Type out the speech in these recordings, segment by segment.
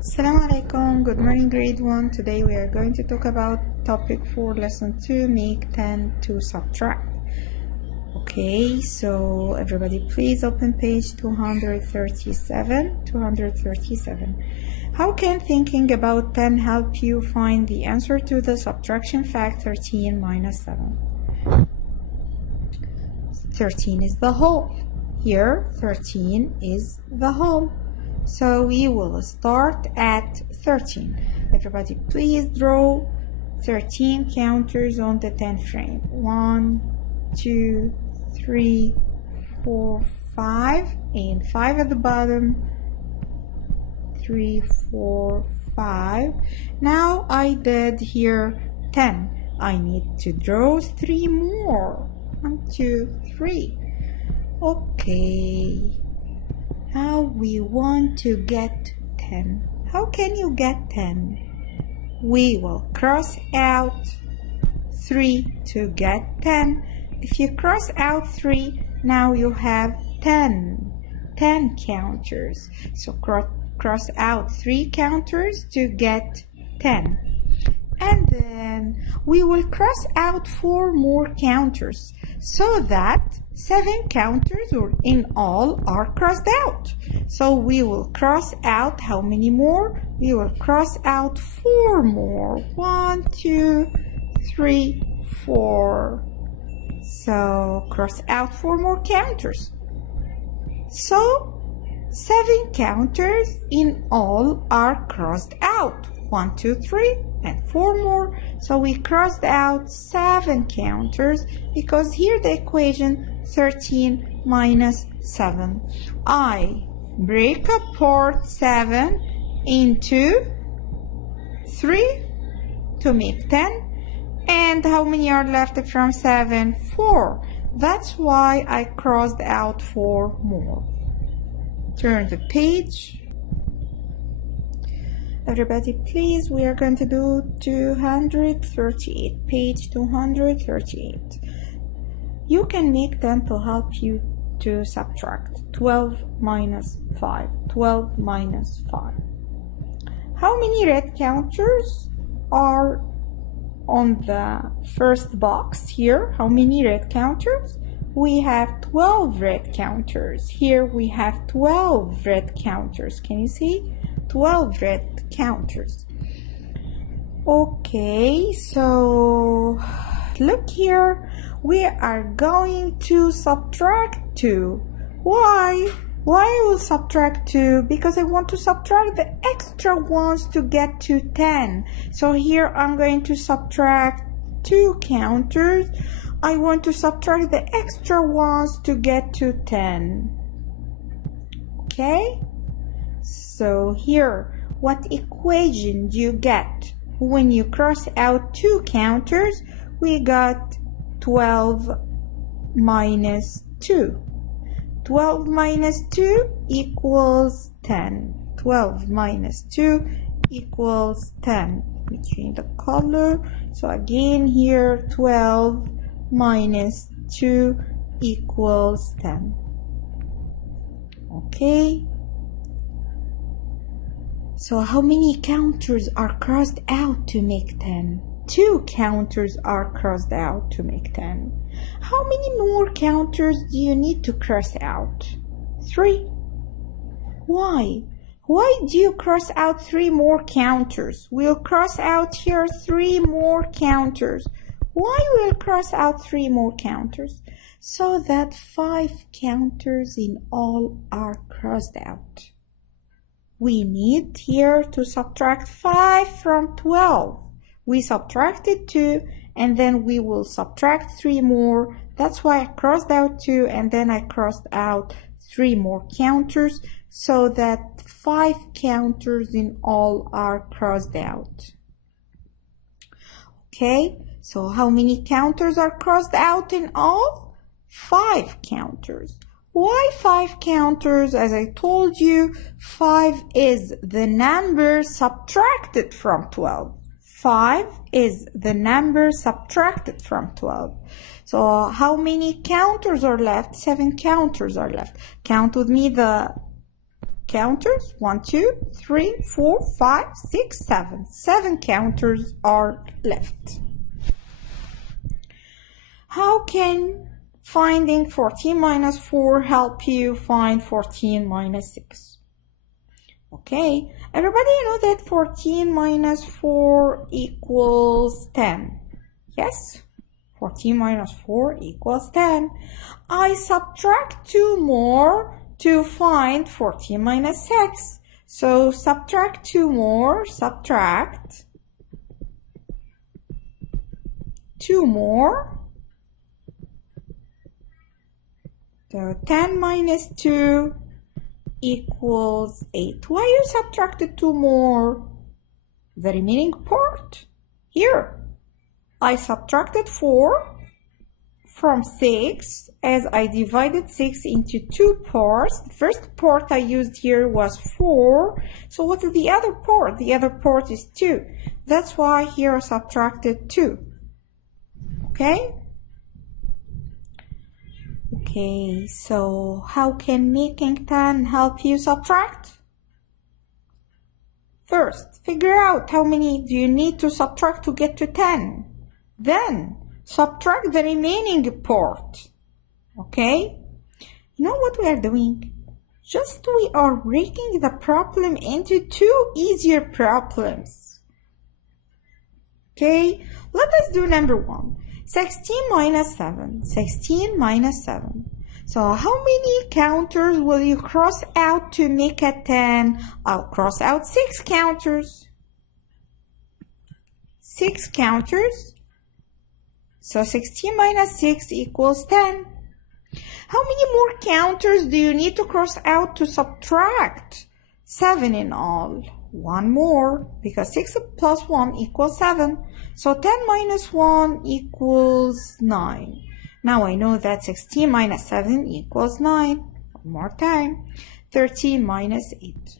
Assalamu alaikum, good morning grade 1. Today we are going to talk about topic 4 lesson 2, make 10 to subtract. Okay, so everybody please open page 237. How can thinking about 10 help you find the answer to the subtraction fact 13 minus 7? 13 is the whole. Here 13 is the whole. So we will start at 13. Everybody please draw 13 counters on the 10 frame. 1, 2, 3, 4, 5, and 5 at the bottom. 3, 4, 5. Now I did here 10. I need to draw 3 more. 1, 2, 3. Okay. How we want to get 10? How can you get 10? We will cross out 3 to get 10. If you cross out 3, now you have 10 counters. So cross out 3 counters to get 10. And then we will cross out 4 more counters so that 7 counters or in all are crossed out. So we will cross out how many more? We will cross out 4 more. 1, 2, 3, 4. So cross out 4 more counters. So 7 counters in all are crossed out. 1, 2, 3, and 4 more. So we crossed out 7 counters because here the equation 13 minus 7. I break apart 7 into 3 to make 10. And how many are left from 7? 4. That's why I crossed out 4 more. Turn the page. Everybody please, we are going to do 238, page 238. You can make 10 to help you to subtract 12 minus 5. 12 minus 5. How many red counters are on the first box here? How many red counters? We have 12 red counters. Here we have 12 red counters. Can you see? 12 red counters. Okay, so look here. We are going to subtract 2. Why? Why I will subtract 2? Because I want to subtract the extra ones to get to 10. So here I'm going to subtract 2 counters. I want to subtract the extra ones to get to 10. Okay? So here, what equation do you get? When you cross out 2 counters, we got 12 minus 2. 12 minus 2 equals 10. 12 minus 2 equals 10. Let me change the color. So again here, 12 minus 2 equals 10. Okay. So how many counters are crossed out to make 10? 2 counters are crossed out to make 10. How many more counters do you need to cross out? 3. Why? Why do you cross out 3 more counters? We'll cross out here 3 more counters. Why will cross out 3 more counters? So that 5 counters in all are crossed out. We need here to subtract 5 from 12. We subtracted 2 and then we will subtract 3 more. That's why I crossed out 2 and then I crossed out 3 more counters so that 5 counters in all are crossed out. Okay, so how many counters are crossed out in all? 5 counters. Why 5 counters? As I told you, 5 is the number subtracted from 12. 5 is the number subtracted from 12. So how many counters are left? 7 counters are left. Count with me the counters. 1, 2, 3, 4, 5, 6, 7. 7 counters are left. How can finding 14 minus 4 help you find 14 minus 6? Okay, everybody know that 14 minus 4 equals 10. Yes, 14 minus 4 equals 10. I subtract 2 more to find 14 minus 6. So subtract 2 more, subtract 2 more. So 10 minus 2 equals 8. Why you subtracted 2 more? The remaining part. Here, I subtracted 4 from 6 as I divided 6 into 2 parts. The first part I used here was 4. So what is the other part? The other part is 2. That's why here I subtracted 2. Okay? Okay, so how can making 10 help you subtract? First, figure out how many do you need to subtract to get to 10. Then, subtract the remaining part. Okay? You know what we are doing? Just we are breaking the problem into 2 easier problems. Okay? Let us do number 1. 16 minus 7. 16 minus 7. So how many counters will you cross out to make a 10? I'll cross out 6 counters. 6 counters. So 16 minus 6 equals 10. How many more counters do you need to cross out to subtract? 7 in all. 1 more, because 6 plus 1 equals 7. So 10 minus 1 equals 9. Now I know that 16 minus 7 equals 9. One more time. 13 minus 8.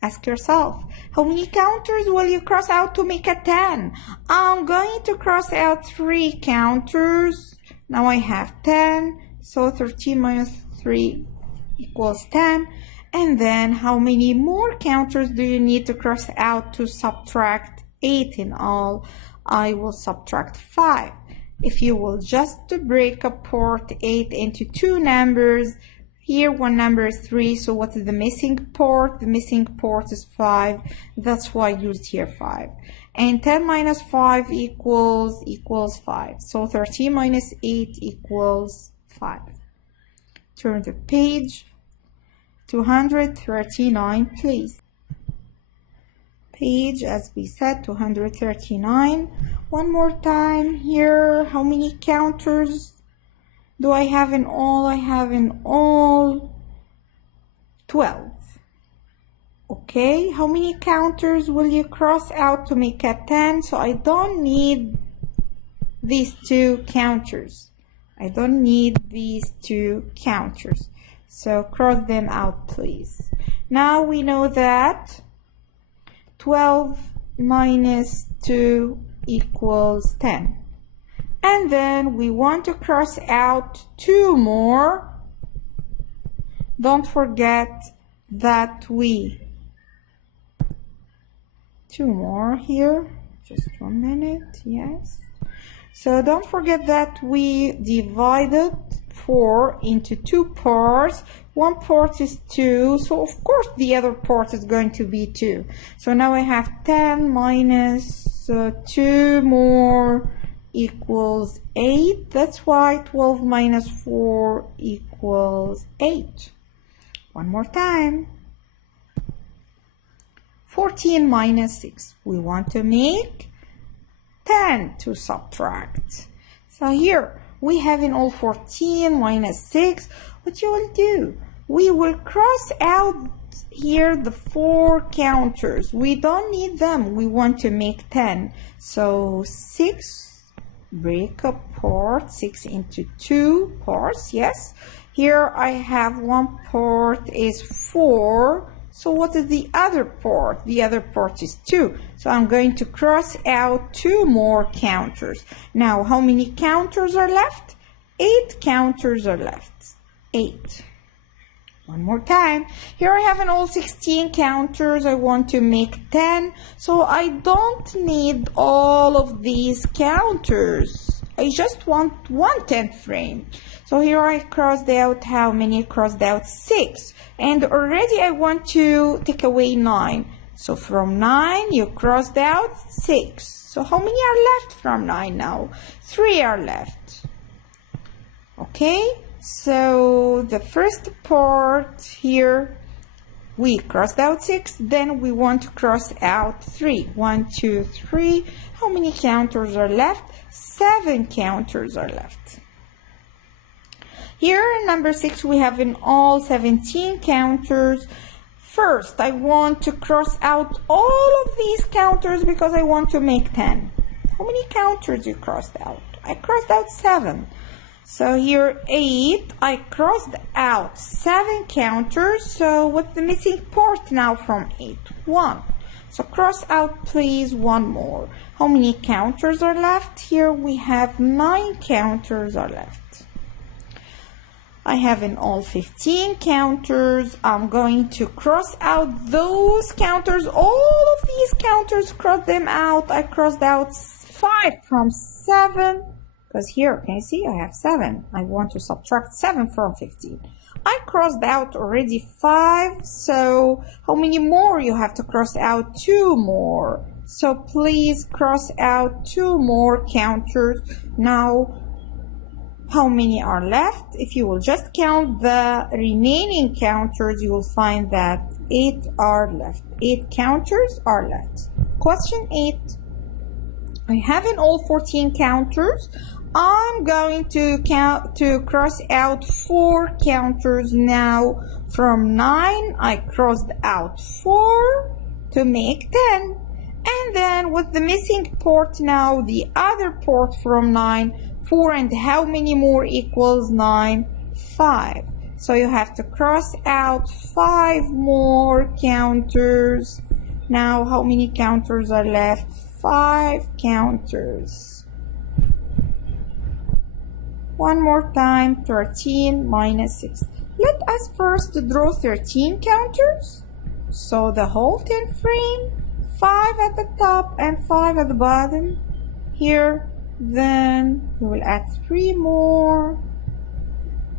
Ask yourself, how many counters will you cross out to make a 10? I'm going to cross out 3 counters. Now I have 10. So 13 minus 3 equals 10. And then how many more counters do you need to cross out to subtract 8 in all? I will subtract 5. If you will just break apart 8 into 2 numbers, here one number is 3, so what is the missing part? The missing part is 5. That's why I used here 5. And 10 minus 5 equals 5. So 13 minus 8 equals 5. Turn the page. 239, please. Page, as we said, 239. One more time here. How many counters do I have in all? I have in all 12. Okay, how many counters will you cross out to make a 10? So I don't need these 2 counters. I don't need these 2 counters. So cross them out, please. Now we know that 12 minus 2 equals 10. And then we want to cross out 2 more. Don't forget that 2 more here. Just 1 minute, yes. So don't forget that we divided 4 into 2 parts. One part is 2, so of course the other part is going to be 2. So now I have 10 minus 2 more equals 8. That's why 12 minus 4 equals 8. One more time. 14 minus 6. We want to make 10 to subtract. So here we have in all 14 minus 6. What you will do? We will cross out here the 4 counters. We don't need them. We want to make 10. So 6, break apart 6 into 2 parts. Yes. Here I have one part is 4. So what is the other part? The other part is 2. So I'm going to cross out 2 more counters. Now, how many counters are left? 8 counters are left. 8. One more time. Here I have an all 16 counters. I want to make 10. So I don't need all of these counters. I just want one 10th frame. So here I crossed out how many? Crossed out 6. And already I want to take away 9. So from 9 you crossed out 6. So how many are left from 9 now? 3 are left. Okay? So the first part here, we crossed out 6, then we want to cross out 3. 1, 2, 3. How many counters are left? 7 counters are left. Here in number 6, we have in all 17 counters. First, I want to cross out all of these counters because I want to make 10. How many counters you crossed out? I crossed out 7. So here 8, I crossed out 7 counters. So what's the missing part now from 8? 1. So cross out please one more. How many counters are left? Here we have 9 counters are left. I have in all 15 counters. I'm going to cross out those counters. All of these counters, cross them out. I crossed out 5 from 7. Because here, can you see, I have 7. I want to subtract 7 from 15. I crossed out already 5. So how many more you have to cross out? 2 more. So please cross out 2 more counters. Now, how many are left? If you will just count the remaining counters, you will find that 8 are left. 8 counters are left. Question 8. I have in all 14 counters. I'm going to cross out 4 counters now. From 9, I crossed out 4 to make 10. And then with the missing part now, the other part from 9, 4, and how many more equals 9? 5. So you have to cross out 5 more counters. Now how many counters are left? 5 counters. One more time, 13 minus 6. Let us first draw 13 counters. So the whole 10 frame, 5 at the top and 5 at the bottom. Here, then we will add 3 more.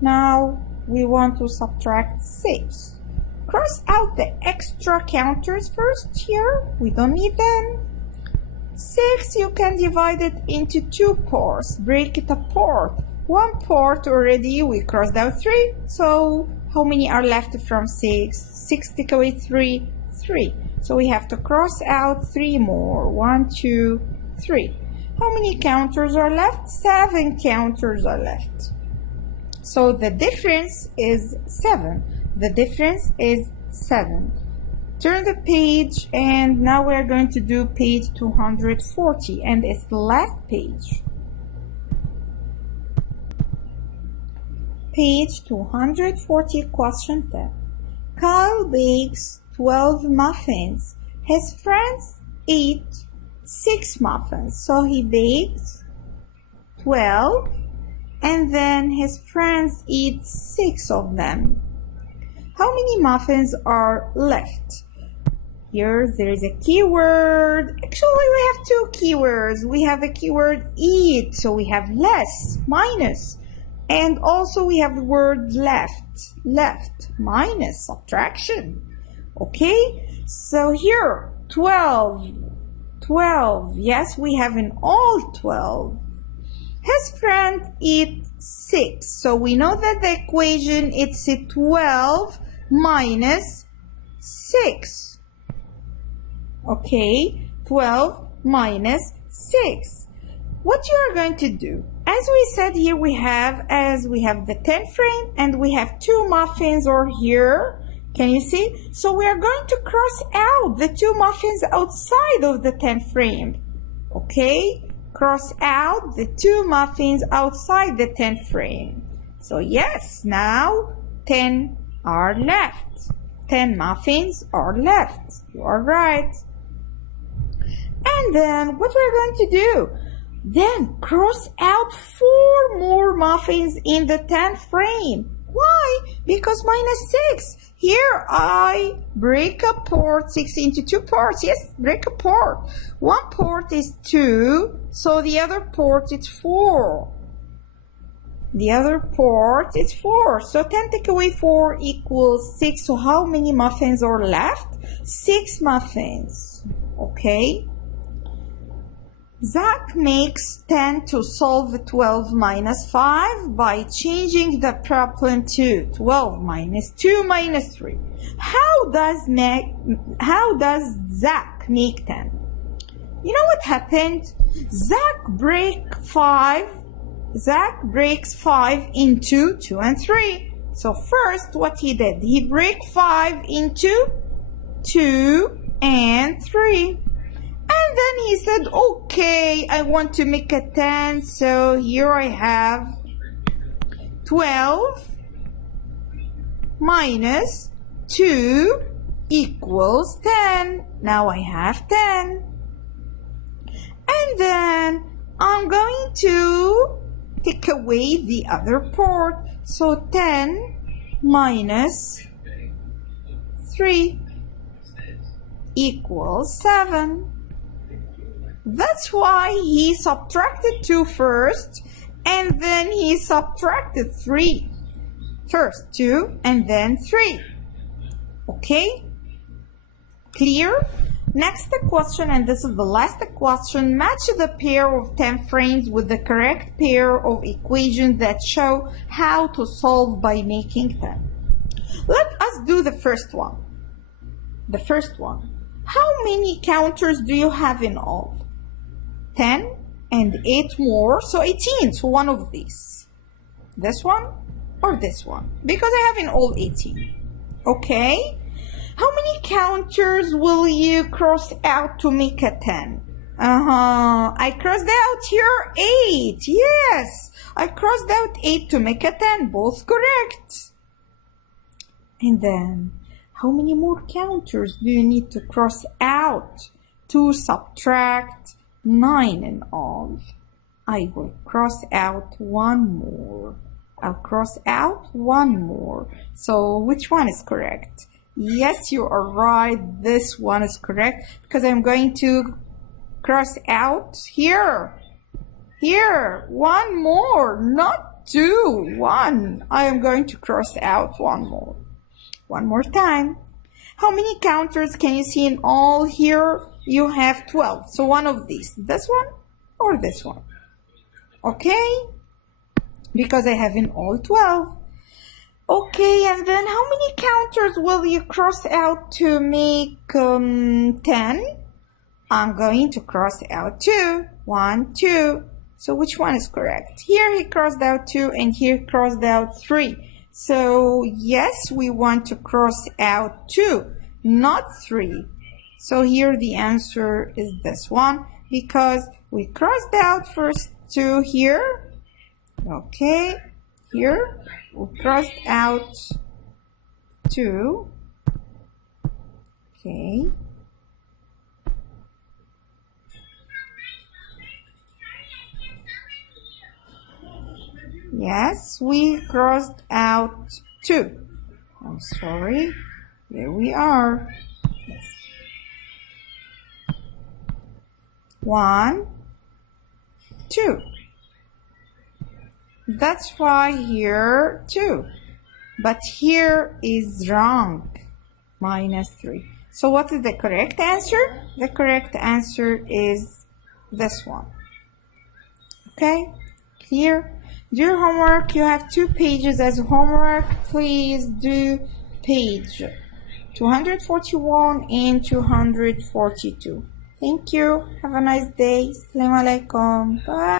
Now we want to subtract 6. Cross out the extra counters first here. We don't need them. 6, you can divide it into 2 parts. Break it apart. 1 part already, we crossed out 3. So how many are left from 6? 6 take away 3, 3. So we have to cross out 3 more. 1, 2, 3. How many counters are left? 7 counters are left. So the difference is 7. The difference is 7. Turn the page, and now we're going to do page 240, and it's the last page. Page 240, question 10. Kyle bakes 12 muffins. His friends eat 6 muffins. So he bakes 12, and then his friends eat 6 of them. How many muffins are left? Here there is a keyword. Actually, we have 2 keywords. We have the keyword eat, so we have less, minus. And also we have the word left, minus, subtraction. Okay, so here, 12, yes, we have in all 12. His friend eat 6, so we know that the equation, it's a 12 minus 6. Okay, 12 minus 6. What you are going to do, as we said here, we have the 10 frame and we have 2 muffins over here. Can you see? So we are going to cross out the 2 muffins outside of the 10 frame. Okay? Cross out the 2 muffins outside the 10 frame. So yes, now 10 are left. 10 muffins are left. You are right. And then what we're going to do? Then cross out 4 more muffins in the 10th frame. Why? Because minus 6. Here I break apart 6 into 2 parts. Yes, break apart. One part is 2, so the other part is 4. The other part is 4. So 10 take away 4 equals 6. So how many muffins are left? 6 muffins. Okay. Zach makes 10 to solve 12 minus 5 by changing the problem to 12 minus 2 minus 3. How does Zach make 10? You know what happened? Zach breaks 5 into 2 and 3. So first what he did, he break 5 into 2 and 3. And then he said, okay, I want to make a 10. So here I have 12 minus 2 equals 10. Now I have 10. And then I'm going to take away the other part. So 10 minus 3 equals 7. That's why he subtracted 2 first, and then he subtracted 3. First 2 and then 3. Okay? Clear? Next question, and this is the last question. Match the pair of 10 frames with the correct pair of equations that show how to solve by making 10. Let us do the first one. The first one. How many counters do you have in all? 10 and 8 more, so 18. So one of these. This one or this one? Because I have in all 18. Okay? How many counters will you cross out to make a 10? I crossed out here 8. Yes, I crossed out 8 to make a 10. Both correct. And then, how many more counters do you need to cross out to subtract 9 in all? I will cross out 1 more. I'll cross out 1 more. So which one is correct? Yes, you are right. This one is correct because I'm going to cross out here. Here, 1 more, not 2, 1. I am going to cross out 1 more. One more time. How many counters can you see in all here? You have 12. So one of these, this one or this one. Okay? Because I have in all 12. Okay, and then how many counters will you cross out to make 10? I'm going to cross out 2. 1, 2. So which one is correct? Here he crossed out 2 and here he crossed out 3. So yes, we want to cross out 2, not 3. So here the answer is this one because we crossed out first 2 here. Okay, here we crossed out 2. Okay. Yes, we crossed out 2. I'm sorry. Here we are. Yes. 1, 2. That's why here 2. But here is wrong. Minus 3. So what is the correct answer? The correct answer is this one. Okay? Clear? Do your homework. You have 2 pages as homework. Please do page 241 and 242. Thank you. Have a nice day. Assalamu alaikum. Bye.